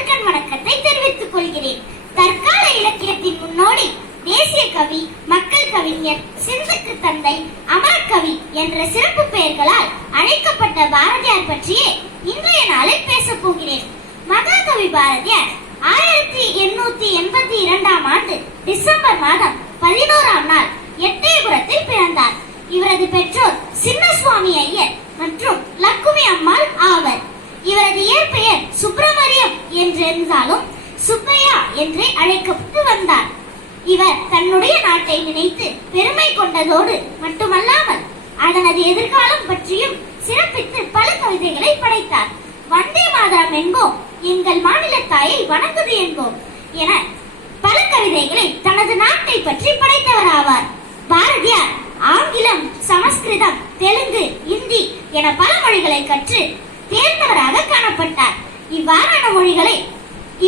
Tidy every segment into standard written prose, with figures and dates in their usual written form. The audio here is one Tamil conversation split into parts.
முதற்கண் வணக்கத்தை தெரிவித்துக் கொள்கிறேன். தற்கால இலக்கியத்தின் முன்னோடி, தேசிய கவி, மக்கள் கவிஞர், சிந்துக்கு தந்தை, அமரக்கவி என்ற சிறப்பு பெயர்களால் அழைக்கப்பட்ட பாரதியார் பற்றியே இன்றைய நாளில் பேசப் போகிறேன். மகாகவி பாரதியார் 1882 ஆண்டு டிசம்பர் மாதம் 11ஆம் நாள் எட்டயபுரத்தில் பிறந்தார். இவரது பெற்றோர் சின்னசுவாமி ஐயர் மற்றும் லக்குமி அம்மாள் ஆவர். இவரது இயற்பெயர் சுப்பிரமணியம் என்றிருந்தாலும் சுப்பையா என்றே அழைக்கப்பட்டு வந்தார். இவர் தன்னுடைய நாட்டை நினைத்து பெருமை கொண்டதோடு மட்டுமல்லாமல் அதனது எதிர்காலம் பற்றியும் சிறப்பித்து பல கவிதைகளை படைத்தார். வந்தே மாதரம் என்போம், எங்கள் மாநில தாயை வணங்குது என்போம் என பல கவிதைகளை தனது நாட்டை பற்றி படைத்தவர் ஆவார். பாரதியார் ஆங்கிலம், சமஸ்கிருதம், தெலுங்கு, இந்தி என பல மொழிகளை கற்று தேர்ந்தவராக காணப்பட்டார். இவ்வாறான மொழிகளை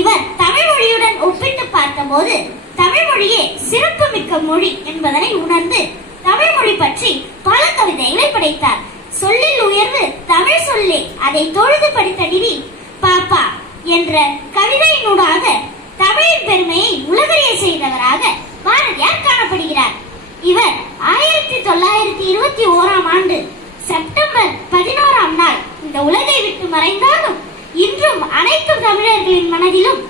இவர் தமிழ் மொழியுடன் ஒப்பிட்டு பார்த்தபோது தமிழ் மொழியே சிறப்பு மிக்க மொழி என்பதனை உணர்ந்து தமிழ் மொழி பற்றி பல கவிதைகளை படைத்தார். சொல்லில் உயர்வு தமிழ் சொல்லே, அதை தொழுது படித்தடிவி பாப்பா என்ற கவிதையினூடாக தமிழின் பெருமையை உலகறிய செய்தவராக பாரதியார் காணப்படுகிறார். இவர் 1921ஆம் ஆண்டு செப்டம்பர் 11ஆம் நாள் இந்த உலகை விட்டு மறைந்தாலும் இன்றும் அனைத்து தமிழர்களின் மனதிலும்